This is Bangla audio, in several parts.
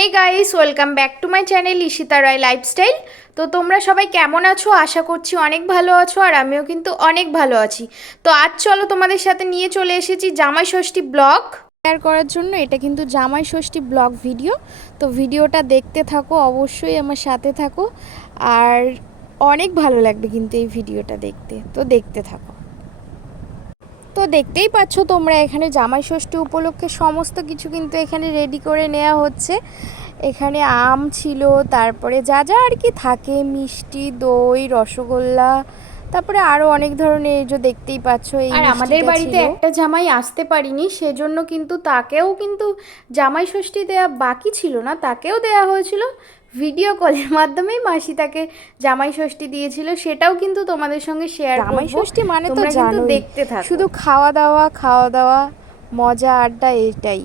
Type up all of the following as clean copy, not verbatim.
Hey guys welcome back to my channel Ishita Roy lifestyle. तो তোমরা সবাই কেমন আছো? আশা করছি অনেক ভালো আছো, আর আমিও কিন্তু অনেক ভালো আছি। তো আজ চলো তোমাদের সাথে নিয়ে চলে এসেছি জামাই ষষ্ঠী ব্লগ শেয়ার করার জন্য। এটা কিন্তু জামাই ষষ্ঠী ব্লগ ভিডিও। তো ভিডিওটা দেখতে থাকো, অবশ্যই আমার সাথে থাকো, আর অনেক ভালো লাগবে কিন্তু এই ভিডিওটা দেখতে। তো দেখতে থাকো। তো দেখতেই পাচ্ছ তোমরা, এখানে জামাই ষষ্ঠী উপলক্ষে সমস্ত কিছু কিন্তু এখানে রেডি করে নেওয়া হচ্ছে। এখানে আম ছিল, তারপরে যা যা আর কি থাকে, মিষ্টি, দই, রসগোল্লা, তারপরে আরও অনেক ধরনের, এই যে দেখতেই পাচ্ছ। এই আর আমাদের বাড়িতে একটা জামাই আসতে পারিনি, সেজন্য কিন্তু তাকেও কিন্তু জামাই ষষ্ঠী দেওয়া বাকি ছিল না, তাকেও দেওয়া হয়েছিল ভিডিও কলের মাধ্যমেই। মাসি তাকে জামাই ষষ্ঠী দিয়েছিল, সেটাও কিন্তু তোমাদের সঙ্গে শেয়ার করব। জামাই ষষ্ঠী মানে তো জানো, দেখতে থাকো, শুধু খাওয়া দাওয়া, মজা, আড্ডা, এটাই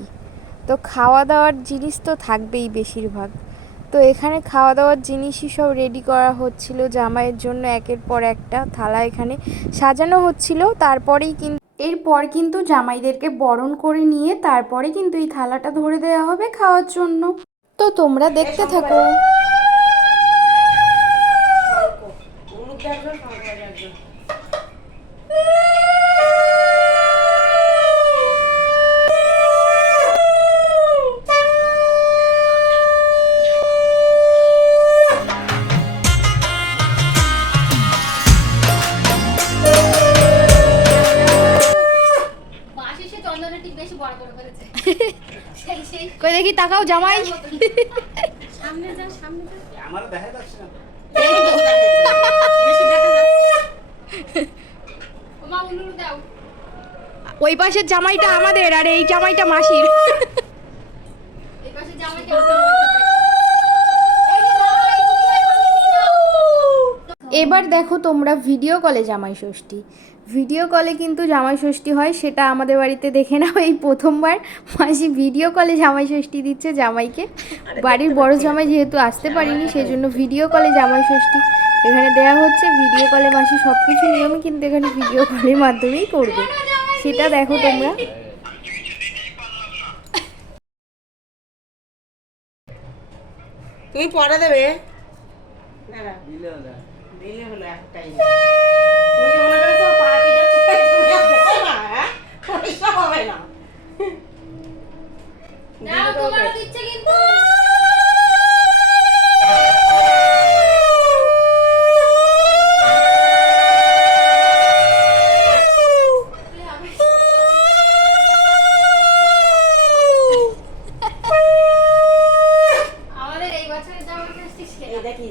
তো। খাওয়া দাওয়ার জিনিস তো থাকবেই বেশিরভাগ। তো এখানে খাওয়া দাওয়ার জিনিসই সব রেডি করা হচ্ছিল জামাইয়ের জন্য, একের পর একটা থালা এখানে সাজানো হচ্ছিল। তারপরেই কিন্তু এরপর কিন্তু জামাইদেরকে বরণ করে নিয়ে তারপরে কিন্তু এই থালাটা ধরে দেওয়া হবে খাওয়ার জন্য। তো তোমরা দেখতে থাকো। কই দেখি, তাকাও জামাই। সামনে যা, সামনে যা, আমারও দেখা যাচ্ছে না। বেশি দেখা যাচ্ছে। ওমা উনুর দাও। ওই পাশের জামাইটা আমাদের, আর এই জামাইটা মাসির। এই পাশের জামাইটা এবার দেখো তোমরা ভিডিও কলে জামাই ষষ্ঠী। ভিডিও কলে কিন্তু জামাই ষষ্ঠী হয়, সেটা আমাদের বাড়িতে দেখে নাও। এই প্রথমবার মাসি ভিডিও কলে জামাই ষষ্ঠী দিচ্ছে জামাইকে। বাড়ির বড় জামাই যেহেতু আসতে পারিনি, সেই জন্য ভিডিও কলে জামাই ষষ্ঠী এখানে দেওয়া হচ্ছে। ভিডিও কলে মাসি সব কিছু নিয়মই কিন্তু এখানে ভিডিও কলের মাধ্যমেই করবে, সেটা দেখো তোমরা। তুমি পরে দেবে দিলে হলো একটাই। তুমি মনে করেছো পয়সা হবে না। নাও, তোমারও দিচ্ছে কিন্তু। আমাদের এই বছরের জামাই ষষ্ঠী সেরা। দেখি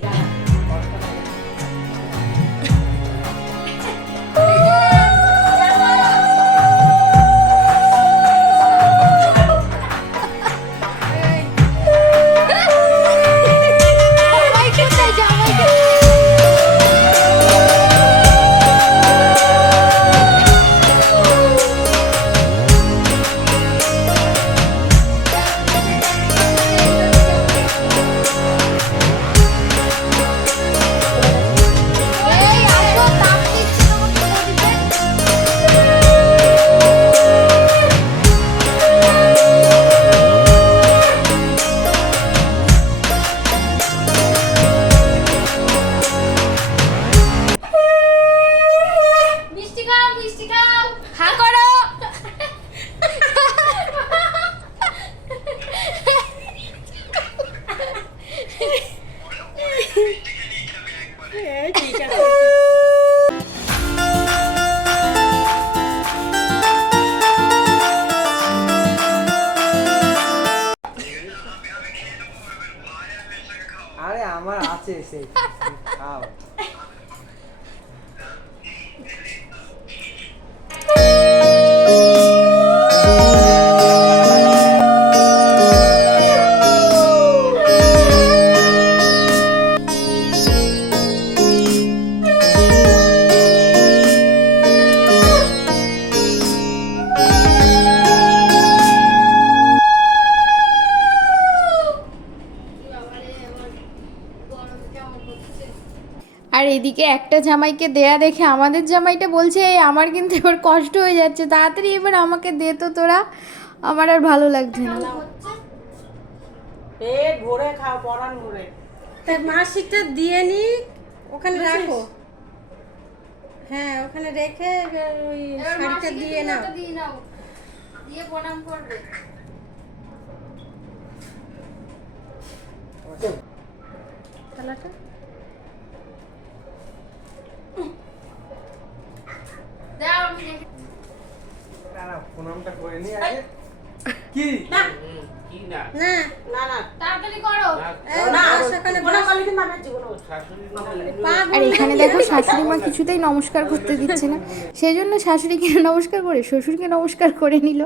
আরে আমার আছে সেই খাও। আর এদিকে একটা জামাইকে দেয়া দেখে আমাদের জামাইটা বলছে, আমার কিন্তু এবার কষ্ট হয়ে যাচ্ছে, তাড়াতাড়ি এবার আমাকে দে তো তোরা, আমার আর ভালো লাগছে না। পেট ভরে খাও, পরান ভরে। তাই মাসিকটা দিয়ে নি, ওখানে রাখো। হ্যাঁ, ওখানে রেখে ওই শাড়িটা দিয়ে নাও। দিয়ে প্রণাম করবে। থালাটা দাও আমি দেখি। দাঁড়াও, প্রণামটা করে নি আগে। কি? না না না তাড়াতাড়ি করো। না, ওখানে কোনো বলি কিন্তু আমার জীবনে আর এখানে দেখো শাশুড়ি মা কিছুতেই নমস্কার করতে দিচ্ছে না, সেই জন্য শাশুড়িকে নমস্কার করে শ্বশুরকে নমস্কার করে নিল।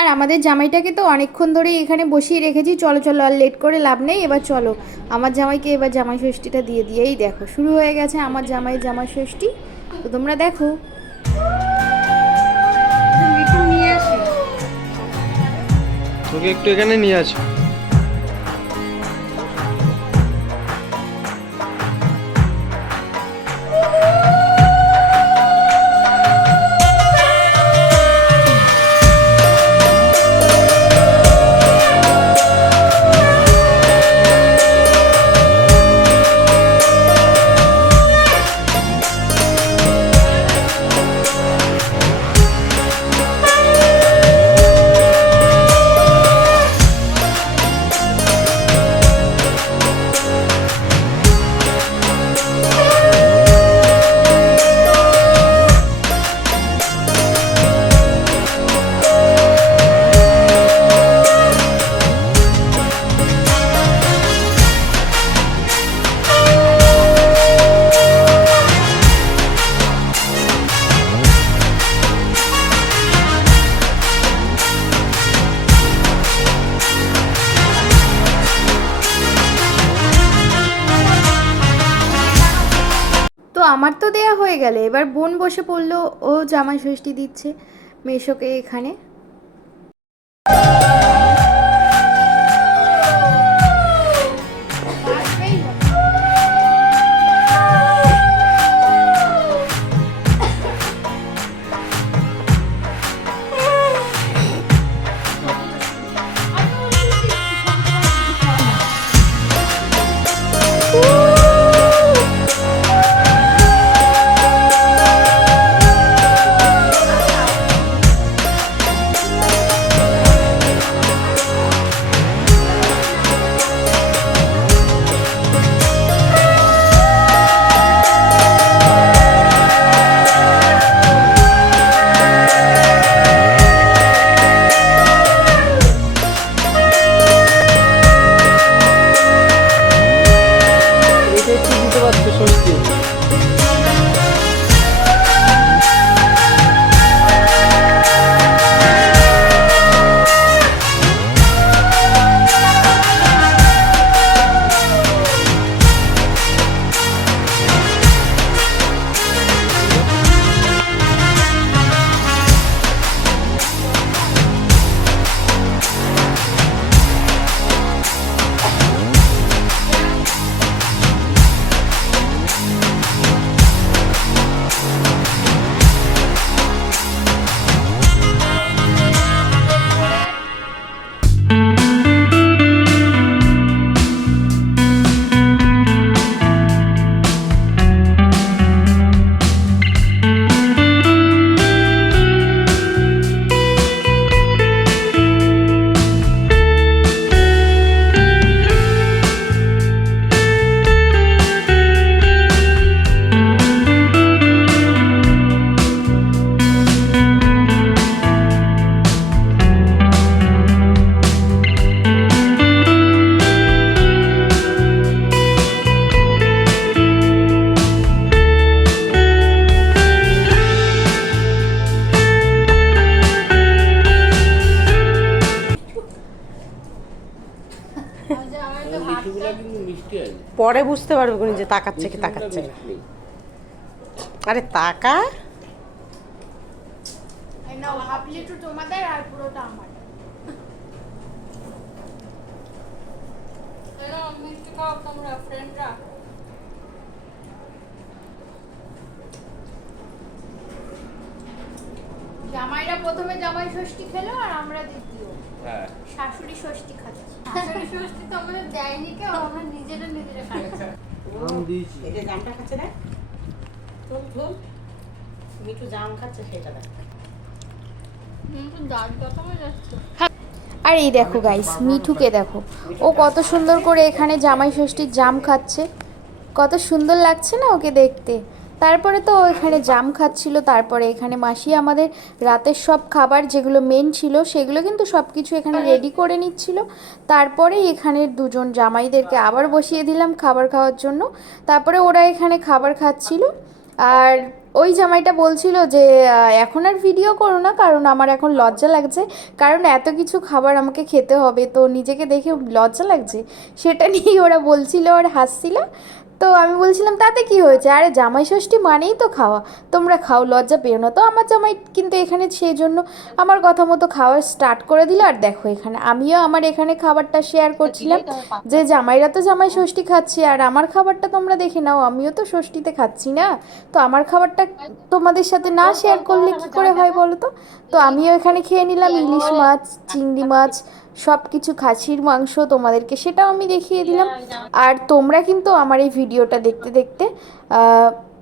আর আমাদের জামাইটাকে তো অনেকক্ষণ ধরেই এখানে বসিয়ে রেখেছি, চলো চলো আর লেট করে লাভ নেই, এবার চলো আমার জামাইকে এবার জামাই ষষ্ঠীটা দিয়ে দিয়েই দেখো শুরু হয়ে গেছে আমার জামাই জামাই ষষ্ঠী। তো তোমরা দেখো। মিঠু নিয়ে আসি। তোকে একটু এখানে নিয়ে আসো। তো আমার তো দেয়া হয়ে গেল, এবার বোন বসে পড়লো, ও জামাই ষষ্ঠী দিচ্ছে মেশোকে এখানে। এটা একটু দিতে পারছো ষষ্ঠী। পরে বুঝতে পারবে কোন যে তাকাচ্ছে কি তাকাচ্ছে না। আরে তাকা, এই নাও হাফ লিটার তোমাদের আর পুরোটা আমার। মিষ্টি খাও তোমরা ফ্রেন্ডরা। জামাইরা প্রথমে জামাই ষষ্ঠী খেলো আর আমরা দ্বিতীয়। শাশুড়ি ষষ্ঠী খাচ্ছি। শাশুড়ি ষষ্ঠী তো আমাদের দেয়নি কেউ, আমরা নিজেরা খাচ্ছি। আম দিয়েছি। এই যে জামটা খাচ্ছে না, তুল তুল, মিঠু জাম খাচ্ছে সেটা দেখ। দাঁত ব্যথা হয়ে যাচ্ছে। আর এই দেখো গাইস, মিঠুকে দেখো, ও কত সুন্দর করে এখানে জামাই ষষ্ঠীর জাম খাচ্ছে, কত সুন্দর লাগছে না ওকে দেখতে। তারপরে তো ও এখানে জাম খাচ্ছিল, তারপরে এখানে মাসি আমাদের রাতের সব খাবার যেগুলো মেন ছিল সেগুলো কিন্তু সব কিছু এখানে রেডি করে নিচ্ছিল। তারপরে এখানের দুজন জামাইদেরকে আবার বসিয়ে দিলাম খাবার খাওয়ার জন্য। তারপরে ওরা এখানে খাবার খাচ্ছিল। আর ওই জামাইটা বলছিল যে এখন আর ভিডিও করো না, কারণ আমার এখন লজ্জা লাগছে, কারণ এত কিছু খাবার আমাকে খেতে হবে, তো নিজেকে দেখে লজ্জা লাগছে, সেটা নিয়েই ওরা বলছিল আর হাসছিল। তো আমি বলছিলাম তাতে কি হয়েছে, আরে জামাই ষষ্ঠী মানেই তো খাওয়া, তোমরা খাও, লজ্জা পেও না। তো আমার জামাই কিন্তু এখানে সেই জন্য আমার কথা মতো খাওয়া স্টার্ট করে দিল। আর দেখো এখানে আমিও আমার এখানে খাবারটা শেয়ার করছিলাম, যে জামাইরা তো জামাই ষষ্ঠী খাচ্ছে, আর আমার খাবারটা তোমরা দেখে নাও, আমিও তো ষষ্ঠীতে খাচ্ছি না, তো আমার খাবারটা তোমাদের সাথে না শেয়ার করলে কী করে হয় বলো তো। তো আমিও এখানে খেয়ে নিলাম ইলিশ মাছ, চিংড়ি মাছ, সব কিছু, খাসির মাংস তোমাদেরকে সেটাও আমি দেখিয়ে দিলাম। আর তোমরা কিন্তু আমার এই ভিডিওটা দেখতে দেখতে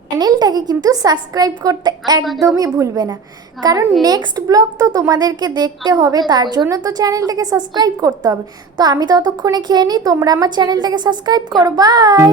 চ্যানেলটাকে কিন্তু সাবস্ক্রাইব করতে একদমই ভুলবে না, কারণ নেক্সট ব্লগ তো তোমাদেরকে দেখতে হবে, তার জন্য তো চ্যানেলটাকে সাবস্ক্রাইব করতে হবে। তো আমি ততক্ষণে খেয়ে নিই, তোমরা আমার চ্যানেলটাকে সাবস্ক্রাইব করো, বাই।